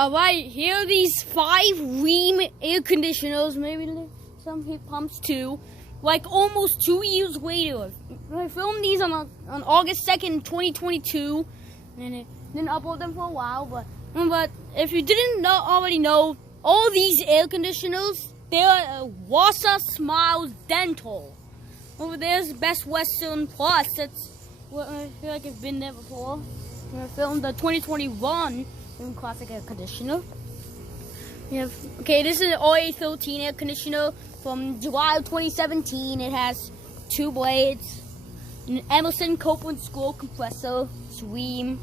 Alright, here are these 5 Rheem air conditioners, maybe some heat pumps too. Like almost 2 years later. I filmed these on August 2nd, 2022. And didn't upload them for a while, but if you didn't already know, all these air conditioners, they're Wassa Smiles Dental. Over there's Best Western Plus. That's what I feel like I've been there before. I filmed the 2021 classic air conditioner. This is an OA13 air conditioner from July of 2017. It has 2 blades, an Emerson Copeland scroll compressor, Rheem.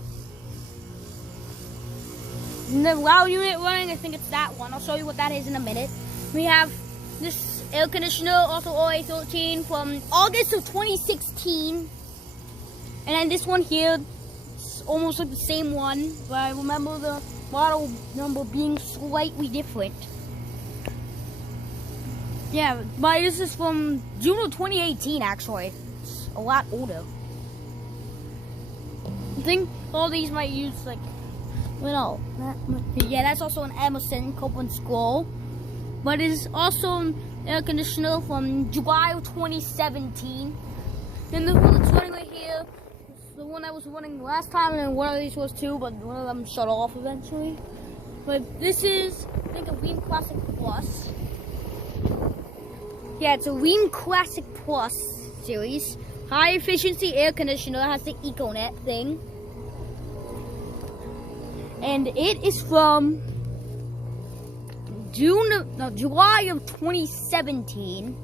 And the loud unit running, I think it's that one. I'll show you what that is in a minute. We have this air conditioner, also OA13 from August of 2016. And then this one here, it's almost like the same one, but I remember the model number being slightly different. Yeah, but this is from June of 2018 actually. It's a lot older. I think all these might use like, well, yeah, that's also an Emerson Copeland scroll. But it is also an air conditioner from July of 2017. And the one that's running right here is the one that was running last time, and then one of these was too, but one of them shut off eventually. But this is, I think, a Rheem Classic Plus. Yeah, it's a Rheem Classic Plus series. High efficiency air conditioner, has the EcoNet thing. And it is from July of 2017.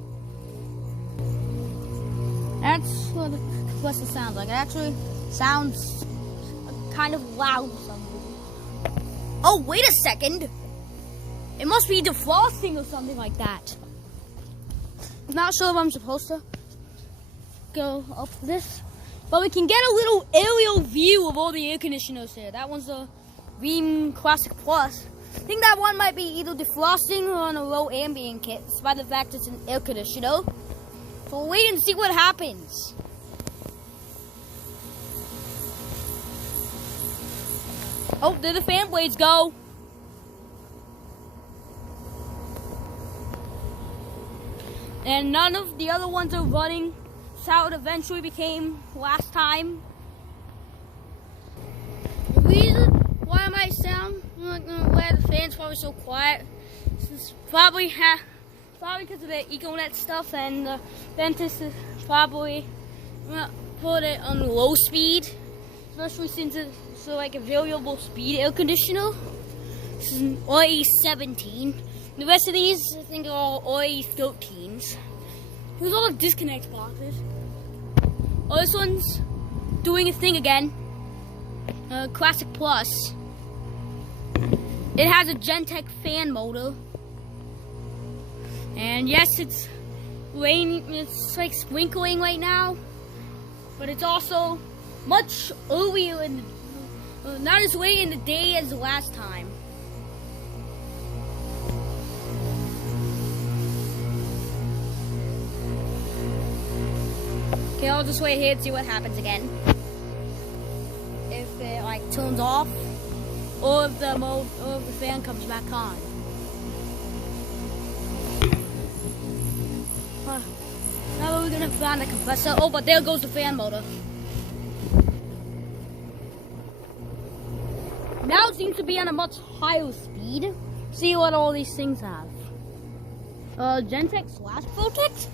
That's what the compressor sounds like. It actually sounds kind of loud for some reason. Oh, wait a second. It must be defrosting or something like that. I'm not sure if I'm supposed to go up this, but we can get a little aerial view of all the air conditioners here. That one's the Rheem Classic Plus. I think that one might be either defrosting or on a low ambient kit, despite the fact it's an air conditioner. So we'll wait and see what happens. Oh, there the fan blades go. And none of the other ones are running. That's how it eventually became last time. The reason why I might sound like why the fan's probably so quiet is probably because of the EcoNet stuff, and the dentist is probably put it on low speed, especially since it's like a variable speed air conditioner. This is an OA17. The rest of these, I think, are all OA13s. Here's all the disconnect boxes. Oh, this one's doing a thing again. Classic Plus. It has a Gentech fan motor. And yes, it's raining. It's like sprinkling right now. But it's also much earlier not as late in the day as the last time. Okay, I'll just wait here and see what happens again. If it like turns off, or if the fan comes back on. Now we're gonna find the compressor. Oh, but there goes the fan motor. Now it seems to be on a much higher speed. See what all these things have. Gentech / Protect?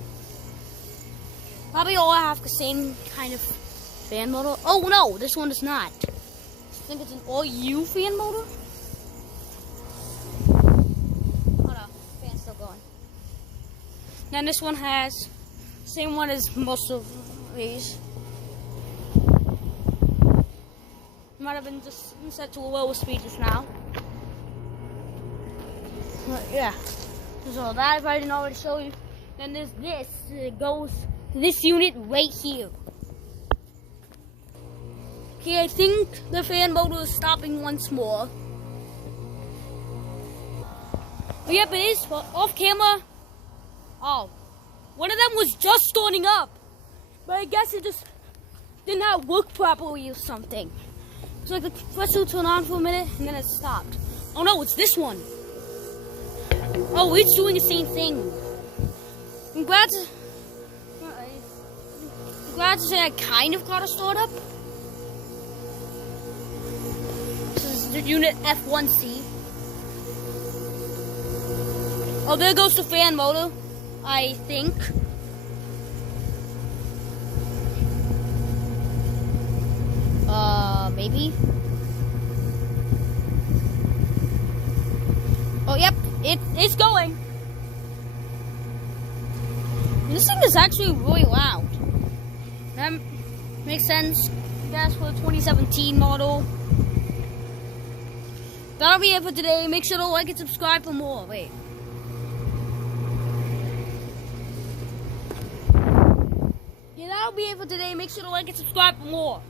Probably all have the same kind of fan motor. Oh no, this one does not. I think it's an all-U fan motor. Hold on, fan's still going. Then this one has the same one as most of these. Might have been just set to a lower speed just now. But yeah, so that if I didn't already show you. Then there's this. It goes to this unit right here. Okay, I think the fan motor is stopping once more. Oh, yep, it is. Off camera. Oh, one of them was just starting up. But I guess it just did not work properly or something. So like the compressor turned on for a minute and then it stopped. Oh no, it's this one. Oh, it's doing the same thing. I'm glad to say I kind of got a startup. This is the unit F1C. Oh, there goes the fan motor, I think. Maybe. Oh, yep, it's going. This thing is actually really loud. That makes sense, I guess, for the 2017 model. That'll be it for today. Make sure to like and subscribe for more. Wait. Yeah, that'll be it for today. Make sure to like and subscribe for more.